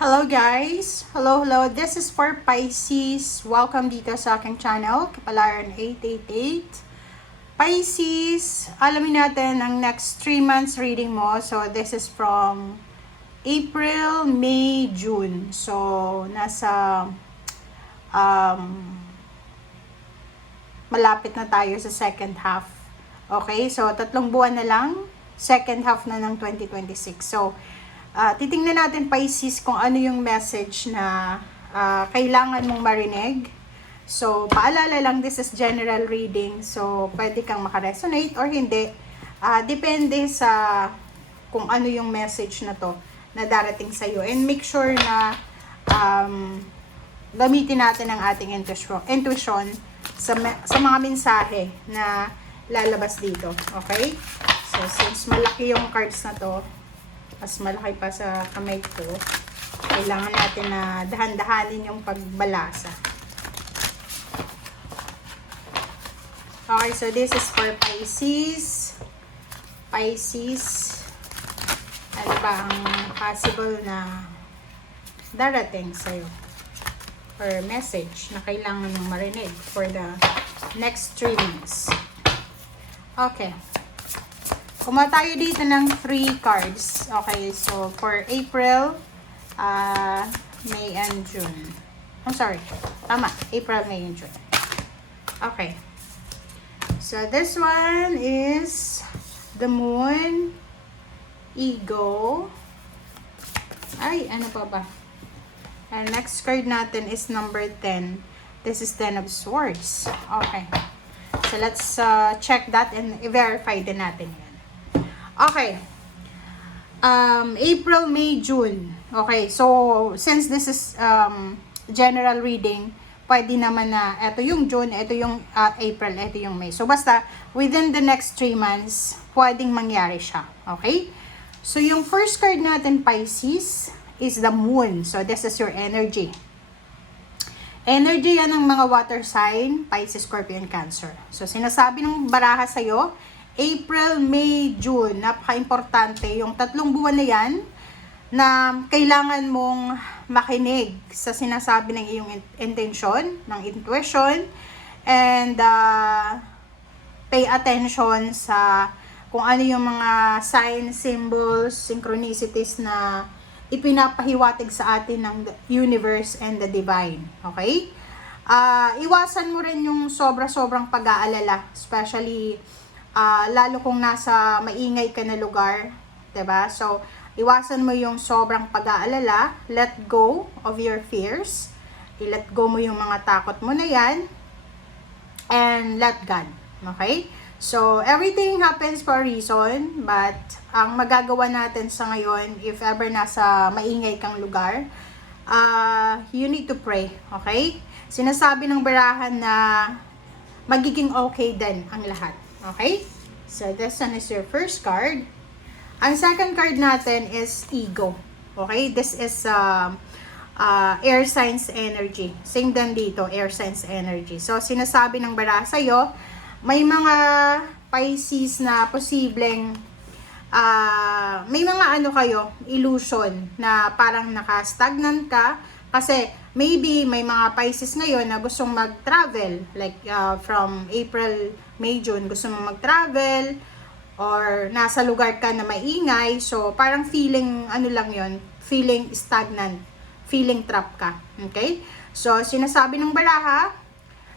Hello guys! Hello! This is for Pisces. Welcome dito sa aking channel, Kapalaran 888. Pisces, alamin natin ang next 3 months reading mo. So, this is from April, May, June. So, nasa malapit na tayo sa second half. Okay? So, 3 buwan na lang. Second half na ng 2026. So, titingnan natin Pisces kung ano yung message na kailangan mong marinig. So, paalala lang, this is general reading. So, pwede kang makaresonate or hindi. Depende sa kung ano yung message na to na darating sa'yo. And make sure na gamitin natin ang ating intuition sa mga mensahe na lalabas dito. Okay? So, since malaki yung cards na to, mas malaki pa sa kamay ko, kailangan natin na dahan-dahanin yung pagbalasa. Okay, so this is for Pisces. Pisces, ano ba ang possible na darating sa'yo? Or message na kailangan mong marinig for the next 3 months. Okay. Kumuha tayo dito ng 3 cards. Okay, so for April, May and June. I'm sorry. Tama. April, May and June. Okay. So this one is the Moon, Ego. Ay, ano pa ba? And next card natin is number 10. This is 10 of Swords. Okay. So let's check that and verify din natin yan. Okay. April, May, June. Okay, so since this is general reading, pwede naman na ito yung June, ito yung April, ito yung May. So basta within the next 3 months, pwedeng mangyari siya. Okay? So yung first card natin, Pisces, is the Moon. So this is your energy. Energy yan ng mga water sign, Pisces, Scorpio, and Cancer. So sinasabi ng baraha sa'yo, April, May, June, napaka-importante yung 3 buwan na yan na kailangan mong makinig sa sinasabi ng iyong intention, ng intuition, and pay attention sa kung ano yung mga signs, symbols, synchronicities na ipinapahiwatig sa atin ng universe and the divine. Okay? Iwasan mo rin yung sobra-sobrang pag-aalala, especially lalo kung nasa maingay ka na lugar, 'di ba? So, iwasan mo yung sobrang pag-aalala, let go of your fears, i-let go mo yung mga takot mo na yan, and let God. Okay? So, everything happens for a reason, but ang magagawa natin sa ngayon, if ever nasa maingay kang lugar, you need to pray. Okay? Sinasabi ng barahan na magiging okay din ang lahat. Okay? So, this one is your first card. Ang second card natin is Ego. Okay? This is air signs energy. Same din dito, air signs energy. So, sinasabi ng baraha sa'yo, may mga Pisces na posibleng may mga ano kayo, illusion na parang naka-stagnant ka kasi maybe may mga Pisces ngayon na gustong mag-travel like from April, May, June gusto mong mag-travel or nasa lugar ka na maingay, so parang feeling ano lang yon, feeling stagnant, feeling trap ka. Okay? So sinasabi ng baraha,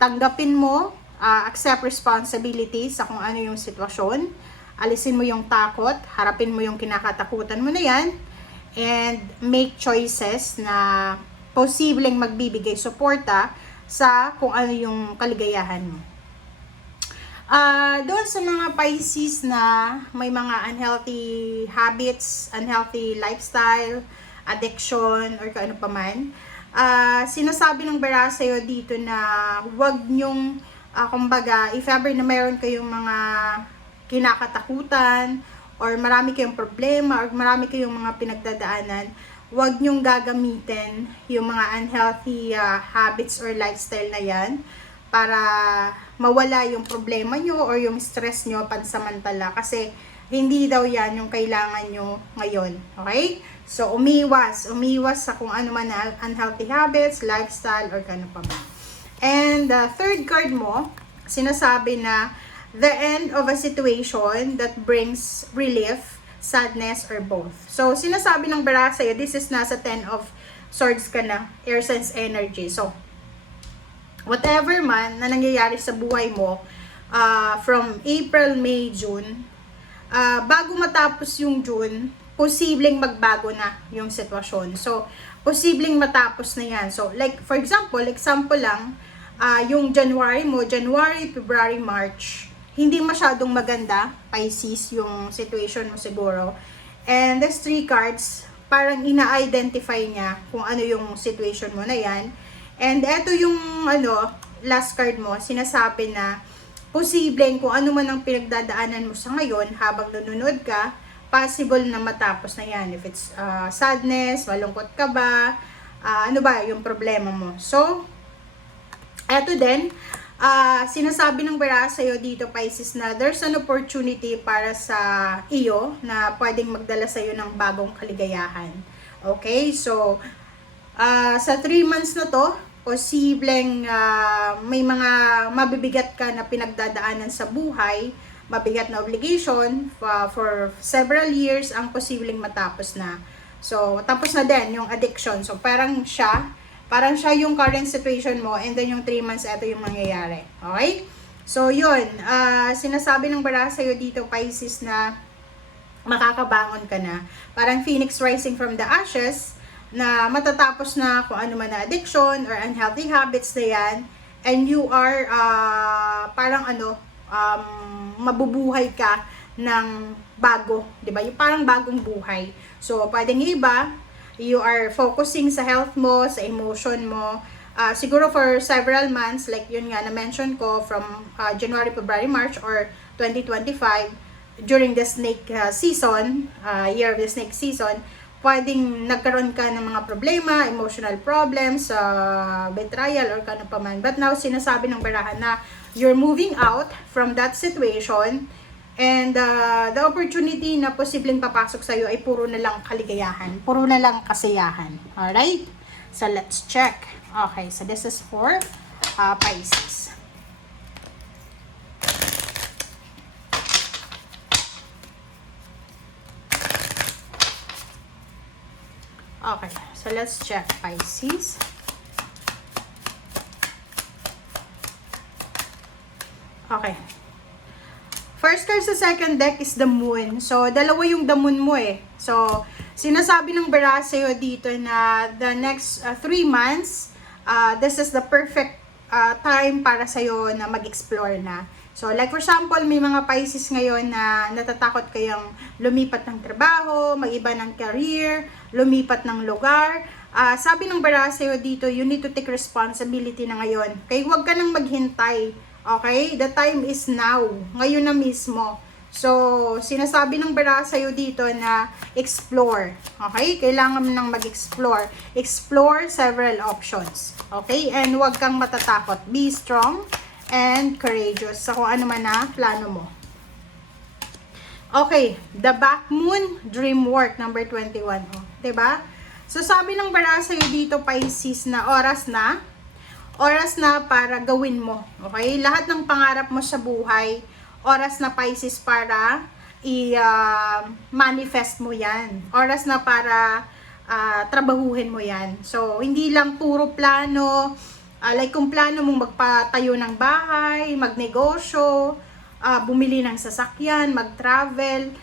tanggapin mo, accept responsibility sa kung ano yung sitwasyon, alisin mo yung takot, harapin mo yung kinakatakutan mo na yan, and make choices na posibleng magbibigay suporta sa kung ano yung kaligayahan mo. Doon sa mga Pisces na may mga unhealthy habits, unhealthy lifestyle, addiction, or kung ano pa man, sinasabi ng baraha sa'yo dito na huwag nyong, kumbaga, if ever na mayroon kayong mga kinakatakutan, or marami kayong problema, or marami kayong mga pinagdadaanan, huwag nyong gagamitin yung mga unhealthy habits or lifestyle na yan para mawala yung problema nyo or yung stress nyo pansamantala kasi hindi daw yan yung kailangan nyo ngayon. Okay? So, umiwas sa kung ano man na unhealthy habits, lifestyle, or kano pa man. And the third card mo, sinasabi na the end of a situation that brings relief, sadness, or both. So, sinasabi ng Baraha sa'yo, this is nasa 10 of Swords ka na, air sense energy. So, whatever man na nangyayari sa buhay mo, from April, May, June, bago matapos yung June, posibleng magbago na yung sitwasyon. So, posibleng matapos na yan. So, like, for example lang, yung January mo, January, February, March, hindi masyadong maganda, Pisces, yung situation mo siguro. And there's 3 cards, parang ina-identify niya kung ano yung situation mo na yan. And eto yung last card mo, sinasabi na posibleng kung ano man ang pinagdadaanan mo sa ngayon habang nanonood ka, possible na matapos na yan. If it's sadness, malungkot ka ba, ano ba yung problema mo. So, eto din, sinasabi ng Baraha sa'yo dito, Pisces, na there's an opportunity para sa iyo na pwedeng magdala sa'yo ng bagong kaligayahan. Okay? So, sa 3 months na to, posibleng may mga mabibigat ka na pinagdadaanan sa buhay, mabigat na obligation for several years ang posibleng matapos na. So, tapos na din yung addiction. So, parang siya yung current situation mo, and then yung 3 months, ito yung mangyayari. Okay? So, yun. Sinasabi ng Baraha sa'yo dito, Pisces, na makakabangon ka na. Parang phoenix rising from the ashes, na matatapos na kung ano man na addiction or unhealthy habits na yan, and you are mabubuhay ka ng bago. Diba? Yung parang bagong buhay. So, pwedeng iba, you are focusing sa health mo, sa emotion mo, siguro for several months, like yun nga na-mention ko, from January, February, March, or 2025, during the snake season, year of the snake season, pwedeng nagkaroon ka ng mga problema, emotional problems, betrayal, or kano pa man. But now, sinasabi ng Baraha na you're moving out from that situation, and the opportunity na posibleng papasok sa'yo ay puro na lang kaligayahan, puro na lang kasiyahan. Alright? So, let's check. Okay, so this is for Pisces. Okay, so let's check Pisces. Okay. First card sa second deck is the moon. So, dalawa yung the moon mo eh. So, sinasabi ng Baraha sa'yo dito na the next 3 months, this is the perfect time para sa'yo na mag-explore na. So, like for example, may mga Pisces ngayon na natatakot kayong lumipat ng trabaho, mag-iba ng career, lumipat ng lugar. Sabi ng Baraha sa'yo dito, you need to take responsibility na ngayon. Kaya huwag ka nang maghintay. Okay? The time is now. Ngayon na mismo. So, sinasabi ng Baraha sa'yo dito na explore. Okay? Kailangan mo nang mag-explore. Explore several options. Okay? And huwag kang matatakot. Be strong and courageous sa kung ano man na plano mo. Okay. The back moon, dream work, number 21. Oh, diba? So, sabi ng Baraha sa'yo dito, Pisces, na oras na para gawin mo. Okay? Lahat ng pangarap mo sa buhay, oras na, Pisces, para i-manifest mo yan. Oras na para trabahuhin mo yan. So, hindi lang puro plano, like kung plano mong magpatayo ng bahay, magnegosyo, bumili ng sasakyan, mag-travel,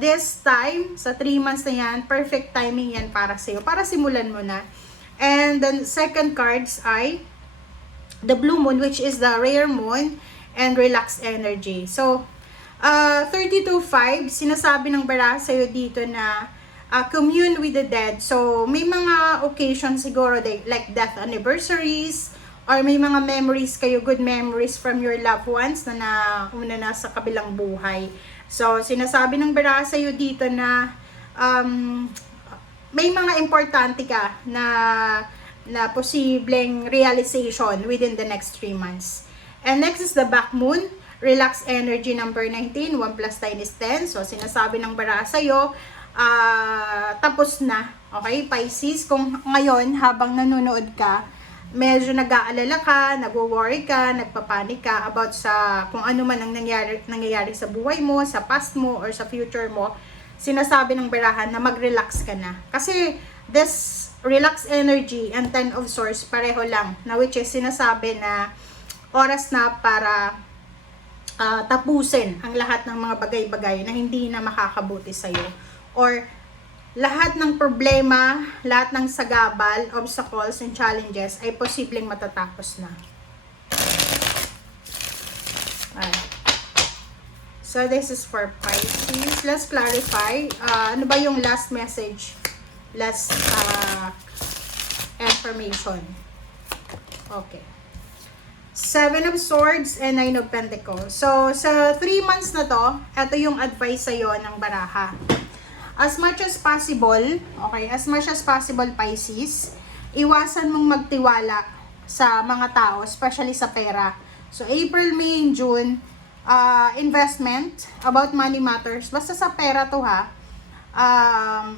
this time, sa 3 months na yan, perfect timing yan para sa'yo, para simulan mo na. And the second cards ay the blue moon, which is the rare moon, and relaxed energy. So, 32.5, sinasabi ng Baraha sa'yo dito na commune with the dead. So, may mga occasions siguro like death anniversaries, or may mga memories kayo, good memories from your loved ones na una na sa kabilang buhay. So, sinasabi ng Baraha sa'yo dito na may mga importante ka na posibleng realization within the next 3 months. And next is the back moon, relaxed energy, number 19, 1 plus 9 is 10. So, sinasabi ng Baraha sa'yo, tapos na. Okay, Pisces, kung ngayon habang nanonood ka, medyo nag-aalala ka, nagwo-worry ka, nagpapanik ka about sa kung ano man ang nangyayari sa buhay mo, sa past mo, or sa future mo, sinasabi ng barahan na mag-relax ka na. Kasi this relax energy and 10 of swords pareho lang, na which is sinasabi na oras na para tapusin ang lahat ng mga bagay-bagay na hindi na makakabuti sa'yo, or lahat ng problema, lahat ng sagabal, obstacles, and challenges ay posibleng matatapos na. Alright. So, this is for Pisces. Let's clarify. Ano ba yung last message? Last information. Okay. 7 of Swords and 9 of Pentacles. So, sa 3 months na to, ito yung advice sa'yo ng baraha. As much as possible, okay, as much as possible, Pisces, iwasan mong magtiwala sa mga tao, especially sa pera. So, April, May, and June, investment, about money matters. Basta sa pera to ha.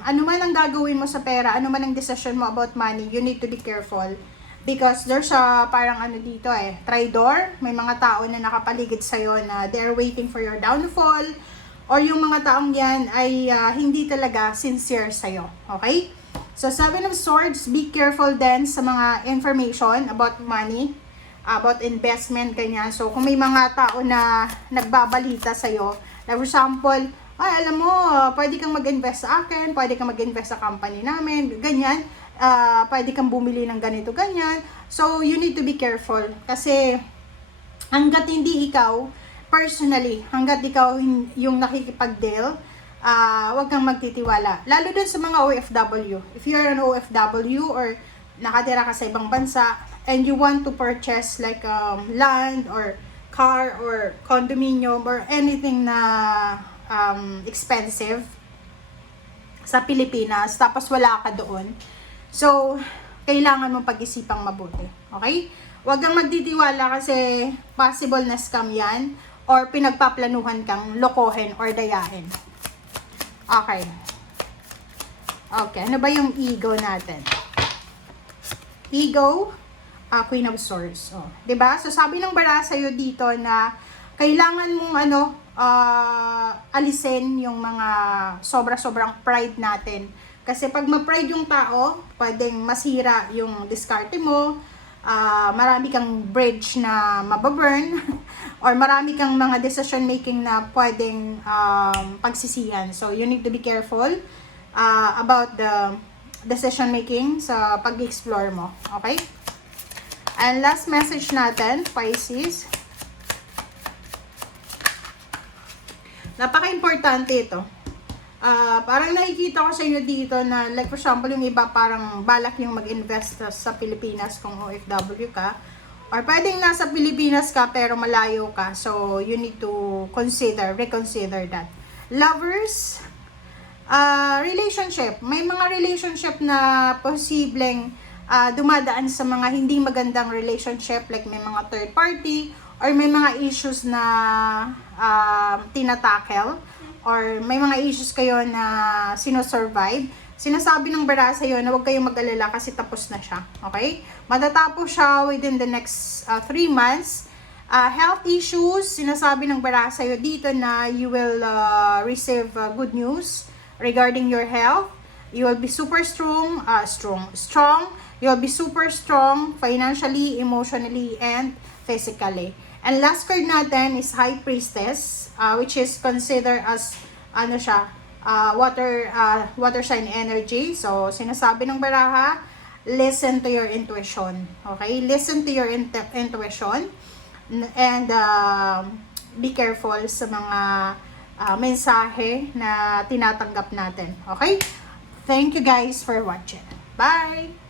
Ano man ang gagawin mo sa pera, ano man ang decision mo about money, you need to be careful. Because there's parang ano dito traitor. May mga tao na nakapaligid sa'yo na they're waiting for your downfall. Or yung mga taong yan ay hindi talaga sincere sa'yo. Okay? So, 7 of Swords, be careful din sa mga information about money, about investment, ganyan. So, kung may mga tao na nagbabalita sa'yo, like for example, ay, alam mo, pwede kang mag-invest sa akin, pwede kang mag-invest sa company namin, ganyan. Pwede kang bumili ng ganito, ganyan. So, you need to be careful. Kasi, hanggat hindi ikaw, personally, hanggat ikaw yung nakikipag-deal, wag kang magtitiwala. Lalo dun sa mga OFW. If you're an OFW or nakatira ka sa ibang bansa and you want to purchase like land or car or condominium or anything na expensive sa Pilipinas, tapos wala ka doon. So, kailangan mong pag-isipang mabuti. Okay? Huwag kang magtitiwala kasi possible na scam yan or pinagpaplanuhan kang lokohin or dayahin. Okay. Okay, ano ba yung ego natin? Ego, Queen of Swords. Oh, 'di ba? So sabi ng bara sa'yo dito na kailangan mong alisin yung mga sobra-sobrang pride natin. Kasi pag ma-pride yung tao, pwedeng masira yung diskarte mo, marami kang bridge na mababurn, or marami kang mga decision making na pwedeng pagsisihan. So, you need to be careful about the decision making sa pag-explore mo. Okay? And last message natin, Pisces. Napaka-importante ito. Parang nakikita ko sa inyo dito na, like for example, yung iba parang balak yung mag-invest sa Pilipinas kung OFW ka. Or pwedeng nasa Pilipinas ka pero malayo ka. So, you need to reconsider that. Lovers, relationship. May mga relationship na posibleng dumadaan sa mga hindi magandang relationship. Like may mga third party or may mga issues na tinatakel. Or may mga issues kayo na sinosurvive, sinasabi ng bara sa'yo na huwag kayong mag-alala kasi tapos na siya. Okay? Matatapos siya within the next 3 months. Health issues, sinasabi ng bara sa'yo dito na you will receive good news regarding your health. You will be super strong. You will be super strong financially, emotionally, and physically. And last card natin is High Priestess, which is considered as water sign energy. So, sinasabi ng baraha, listen to your intuition. Okay? Listen to your intuition and be careful sa mga mensahe na tinatanggap natin. Okay? Thank you guys for watching. Bye!